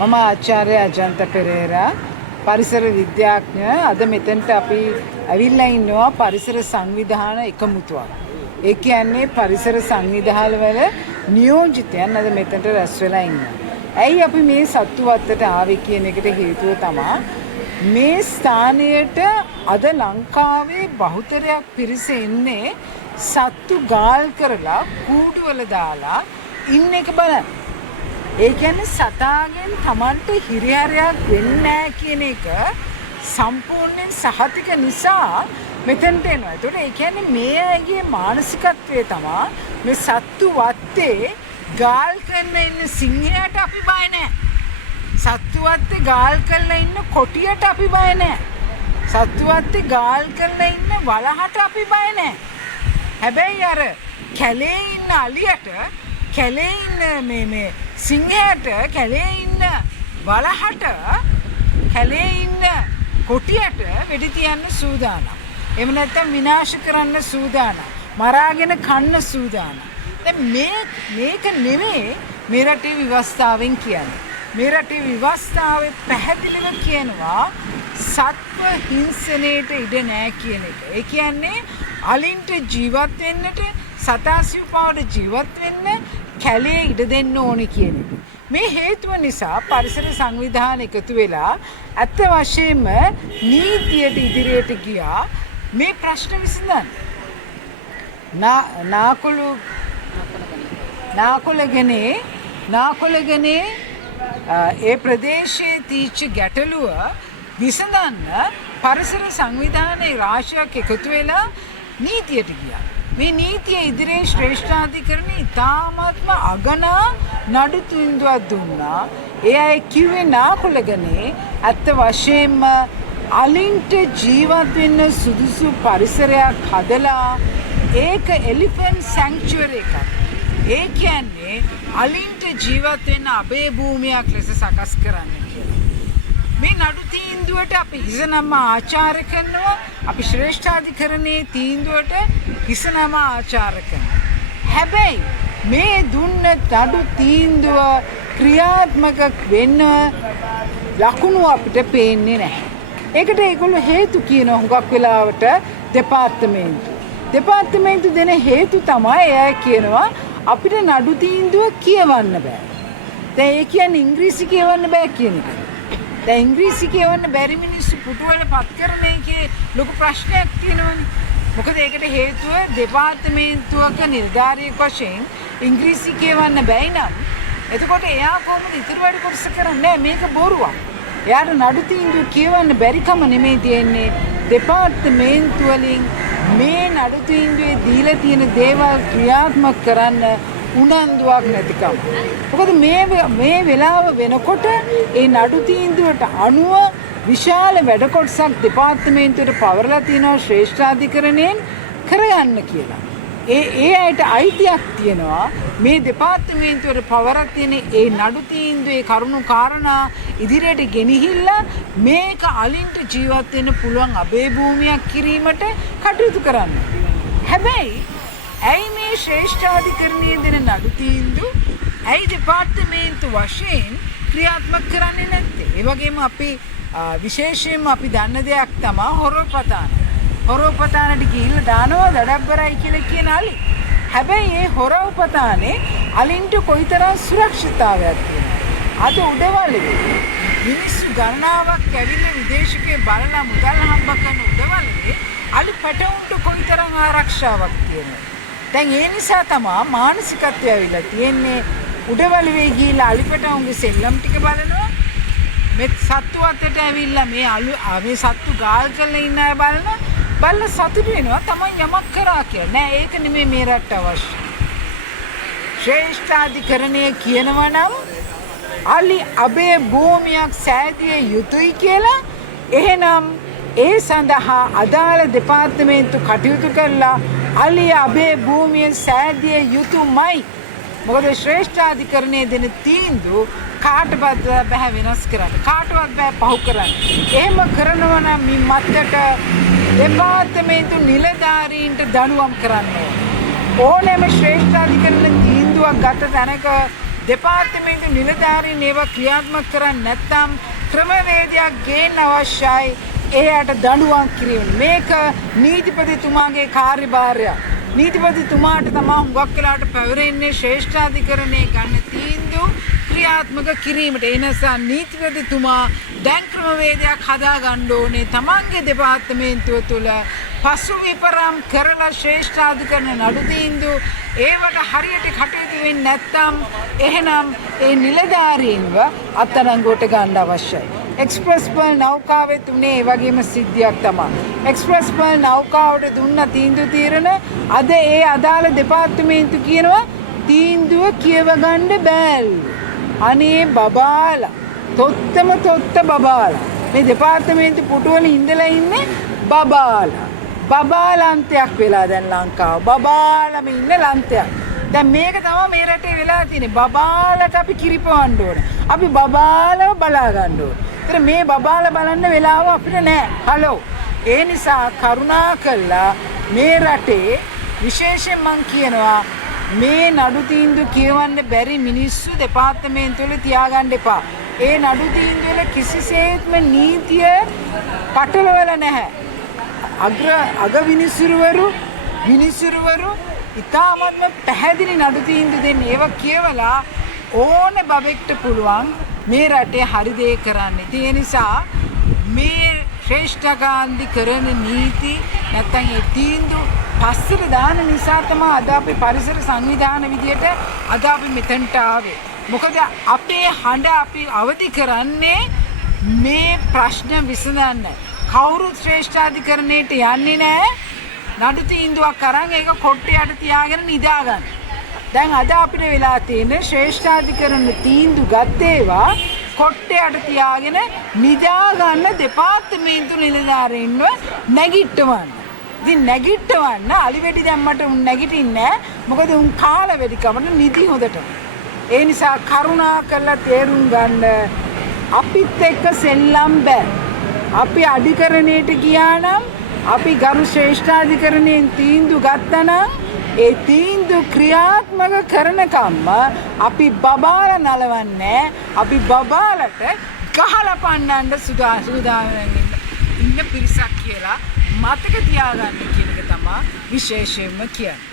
මම ආචාර්ය අජන්ත පෙරේරා පරිසර විද්‍යාඥ. අද මෙතනට අපි ඇවිල්ලා ඉන්නවා පරිසර සංවිධාන එකමුතුවක්. ඒ කියන්නේ පරිසර සංවිධාන වල නියෝජිතයන් අද මෙතනට රැස් වෙලා ඉන්නවා. ඇයි අපි මේ සත්තු වත්තට ආවේ කියන එකට හේතුව තමයි මේ ස්ථානයට අද ලංකාවේ බහුතරයක් පිරිස එන්නේ සත්තු ගාල් කරලා කූඩුවල දාලා ඉන්න එක බලන්න. ඒ කියන්නේ සතාගෙන් Tamanට හිරිහැරයක් වෙන්නේ නැහැ කියන එක සම්පූර්ණයෙන් සහතික නිසා මෙතෙන්ට එනවා. ඒතකොට ඒ කියන්නේ මේ අයගේ මානසිකත්වය තමයි මේ සත්තු වත්තේ ගාල් කරන ඉන්න සිංහයාට අපි බය නැහැ. සත්තු වත්තේ ගාල් කරලා ඉන්න කොටියට අපි බය නැහැ. සත්තු වත්තේ ගාල් කරලා ඉන්න වලහට අපි බය නැහැ. හැබැයි අර කැලේ ඉන්න අලියට කැලේ ඉන්න මේ සිංහයාට කැලේ ඉන්න වලහට කැලේ ඉන්න කොටියට වෙඩි තියන්න සූදානම්. එහෙම නැත්නම් විනාශ කරන්න සූදානම්. මරාගෙන කන්න සූදානම්. දැන් මේක නෙමෙයි මේ රටේ විවස්ථාවෙන් කියන්නේ. මේ රටේ විවස්ථාවේ පැහැදිලිව කියනවා සත්ව හිංසනයට ඉඩ නැහැ කියන එක. ඒ කියන්නේ අලින්ට ජීවත් වෙන්නට සතාසිව්පාවට ජීවත් වෙන්න කැලේ ඉඩ දෙන්න ඕනේ කියන එක. මේ හේතුව නිසා පරිසර සංවිධාන එකතු වෙලා අත් වශයෙන්ම නීතියට ඉදිරියට ගියා මේ ප්‍රශ්න විසඳන්න. නාකොළගනේ ඒ ප්‍රදේශයේ තීච්ච ගැටලුව විසඳන්න පරිසර සංවිධානයේ රාශියක් එකතු වෙලා නීතියට ගියා. මේ නීතිය ඉදිරියේ ශ්‍රේෂ්ඨාධිකරණය ඉතාමත්ම අගනා නඩු තීන්දුවක් දුන්නා. ඒ අය කිව්වේ නාකොළගනේ ඇත්ත වශයෙන්ම අලින්ට ජීවත් වෙන්න සුදුසු පරිසරයක් හදලා ඒක එලිෆන්ට් සැන්ක්චුවරි එකක්. ඒ කියන්නේ අලින්ට ජීවත් වෙන්න අභය භූමියක් ලෙස සකස් කරන්න කියලා. මේ නඩු තීන්දුවට අපි හිසනම ආචාර්ය කරනවා. අපි ශ්‍රේෂ්ඨාධිකරණයේ තීන්දුවට හිසනම ආචාර්ය කරනවා. හැබැයි මේ දුන්න නඩු තීන්දුව ක්‍රියාත්මක වෙන්න ලකුණු අපිට පේන්නේ නැහැ. ඒකට ඒගොල්ලෝ හේතු කියනවා හුඟක් වෙලාවට දෙපාර්තමේන්තු දෙන හේතු තමයි එයා කියනවා අපිට නඩු තීන්දුව කියවන්න බෑ. දැන් ඒ කියන්නේ ඉංග්‍රීසි කියවන්න බෑ කියන එක. දැන් ඉංග්‍රීසි කියවන්න බැරි මිනිස්සු පුටුවල පත් කරන එකේ ලොකු ප්‍රශ්නයක් තියෙනවනේ. මොකද ඒකට හේතුව දෙපාර්තමේන්තුවක නිලධාරියෙක් වශයෙන් ඉංග්‍රීසි කියවන්න බැයි නම් එතකොට එයා කොහොමද ඉතුරු වැඩ කොටස කරන්නේ? මේක බොරුවක්. එයාට නඩු තීන්දුව කියවන්න බැරිකම නෙමෙයි තියෙන්නේ. දෙපාර්තමේන්තු වලින් මේ නඩු තීන්දුවේ දීලා තියෙන දේවල් ක්‍රියාත්මක කරන්න උනන්දුවක් නැතිකම. මොකද මේ වෙලාව වෙනකොට ඒ නඩු තීන්දුවට අනුව විශාල වැඩ කොටසක් දෙපාර්තමේන්තුවට පවරලා තියෙනවා ශ්‍රේෂ්ඨාධිකරණයෙන් කරගන්න කියලා. ඒ අයට අයිතියක් තියෙනවා මේ දෙපාර්තමේන්තුවට පවරක් තියෙන ඒ නඩු තීන්දුවේ කරුණු කාරණා ඉදිරියට ගෙනහිල්ලා මේක අලින්ට ජීවත් වෙන්න පුළුවන් අභය භූමියක් කිරීමට කටයුතු කරන්න. හැබැයි ඇයි මේ ශ්‍රේෂ්ඨාධිකරණයේ දෙන නඩු තීන්දුව ඇයි දෙපාර්තමේන්තු වශයෙන් ක්‍රියාත්මක කරන්නේ නැත්තේ? ඒ වගේම අපි විශේෂයෙන්ම අපි දන්න දෙයක් තමයි හොරපතාන. හොරපතානට ගිහිල්ලා දානවා දඩබ්බරයි කියලා කියන අලි. හැබැයි මේ හොරපතානේ අලින්ට කොයිතරම් සුරක්ෂිතතාවයක් තියෙනවද? අද උඩවලේ මිනිස්සු ගණනාවක් ඇවිල්ලා විදේශිකේ බලලා මුදල් හම්බ කරන උඩවලේ අලි පැටවුන්ට කොයිතරම් ආරක්ෂාවක් තියෙනවද? දැන් ඒ නිසා තමයි මානසිකත්වය ඇවිල්ලා තියෙන්නේ උඩවලේ ගිහිල්ලා අලි පැටවුන්ගේ සෙල්ලම් ටික බලනවා. මේ සත්තු අතට ඇවිල්ලා මේ සත්තු ගාල් කරලා ඉන්න අය බලනවා. බල්ල සතුටු වෙනවා තමයි යමක් කරා කියලා. නෑ ඒක නෙමෙයි මේ රට අවශ්‍ය. ශ්‍රේෂ්ඨාධිකරණය කියනවා නම් අලි අභය භූමියක් සෑදිය යුතුයි කියලා. එහෙනම් ඒ සඳහා අදාළ දෙපාර්තමේන්තු කටයුතු කරලා අලි අභය භූමිය සෑදිය යුතුමයි. මොකද ශ්‍රේෂ්ඨාධිකරණයේ දෙන තීන්දුව කාටවත් බෑ වෙනස් කරන්න. කාටවත් බෑ පහු කරන්න. එහෙම කරනවා නම් මේ මත්තට දෙපාර්තමේන්තු නිලධාරීන්ට දඬුවම් කරන්න ඕනෑම ශ්‍රේෂ්ඨාධිකරණ තීන්දුවක් ගත තැනක දෙපාර්තමේන්තු නිලධාරීන් ඒවා ක්‍රියාත්මක කරන්නේ නැත්නම් ක්‍රමවේදයක් ගේන්න අවශ්‍යයි. එයාට දඬුවම් කිරීම. මේක නීතිපතිතුමාගේ කාර්යභාරයක්. නීතිපතිතුමාට තමයි හුඟක් වෙලාවට පැවරෙන්නේ ශ්‍රේෂ්ඨාධිකරණයේ ගන්න තීන්දුව ක්‍රියාත්මක කිරීමට. ඒ නිසා නීතිපතිතුමා දැන් ක්‍රමවේදයක් හදා ගන්න ඕනේ. තමන්ගේ දෙපාර්තමේන්තුව තුළ පසු විපරම් කරලා ශ්‍රේෂ්ඨාධිකරණ නඩු තීන්දුව ඒවට හරියට කටයුතු වෙන්නේ නැත්නම් එහෙනම් ඒ නිලධාරීන්ව අත්අඩංගුවට ගන්න අවශ්‍යයි. එක්ස්ප්‍රස් පර්ල් නෞකාවේ තුනේ ඒ වගේම සිද්ධියක් තමයි. එක්ස්ප්‍රස් පර්ල් නෞකාවට දුන්න තීන්දුව తీරන අද ඒ අදාළ දෙපාර්තමේන්තු කියනවා තීන්දුව කියව ගන්න බෑලු. අනේ බබාලා තොත්ත බබාලා මේ දෙපාර්තමේන්තු පුටුවල ඉඳලා ඉන්නේ බබාලා. බබාලන්තයක් වෙලා දැන් ලංකාව. බබාලම ඉන්න ලන්තයක්. දැන් මේක තමයි මේ රටේ වෙලා තියෙන්නේ. බබාලට අපි කිරිපවන්න ඕන. අපි බබාලව බලා ගන්න ඕන. ඒතර මේ බබාලා බලන්න වෙලාව අපිට නැහැ. හලෝ. ඒ නිසා කරුණාකරලා මේ රටේ විශේෂයෙන් මං කියනවා මේ නඩු තීන්දුව කියවන්න බැරි මිනිස්සු දෙපාර්තමේන්තු වල තියාගන්න එපා. ඒ නඩු තීන්දුව වල කිසිසේත්ම නීතිය පටලවලා නැහැ. අග විනිසුරුවරු ඉතාමත්ම පැහැදිලි නඩු තීන්දුව දෙන්නේ. ඒවා කියවලා ඕන බබෙක්ට පුළුවන් මේ රටේ හරි දේ කරන්න. ඒ නිසා මේ ශ්‍රේෂ්ඨකාන්ති කරන නීති නැත්තම් ඒ තීන්දුව පස්සට දාන නිසා තමයි අද අපි පරිසර සංවිධාන විදියට අද අපි මෙතනට ආවේ. මොකද අපේ හඬ අපි අවදි කරන්නේ මේ ප්‍රශ්න විසඳන්න. කවුරුත් ශ්‍රේෂ්ඨාධිකරණයට යන්නේ නැහැ. නඩු තීන්දුවක් අරන් ඒක කොට්ටයට තියාගෙන නිදා ගන්න. දැන් අද අපිට වෙලා තියෙන ශ්‍රේෂ්ඨාධිකරණ තීන්දුව ගත්තේවා කොට්ටයට තියාගෙන නිදා ගන්න දෙපාර්තමේන්තු නිලධාරීන්ව නැගිට්ටවන්න. ඉතින් නැගිට්ටවන්න අලිවැඩි දැම්මට උන් නැගිටින්නේ නැහැ. මොකද උන් කාල වෙඩි කමන නිදි හොදට. ඒ නිසා කරුණා කරලා තේරුම් ගන්න අපිත් එක්ක සෙල්ලම් බෑ. අපි අධිකරණයට ගියා නම් අපි ගරු ශ්‍රේෂ්ඨාධිකරණයෙන් තීන්දුව ගත්තා නම් ඒ තීන්දුව ක්‍රියාත්මක කරනකම්ම අපි බබාලා නලවන්නේ. අපි බබාලට ගහලා පන්නන්න සූදානම් ඉන්න පිරිසක් කියලා මතක තියාගන්න කියන එක තමයි විශේෂයෙන්ම කියන්නේ.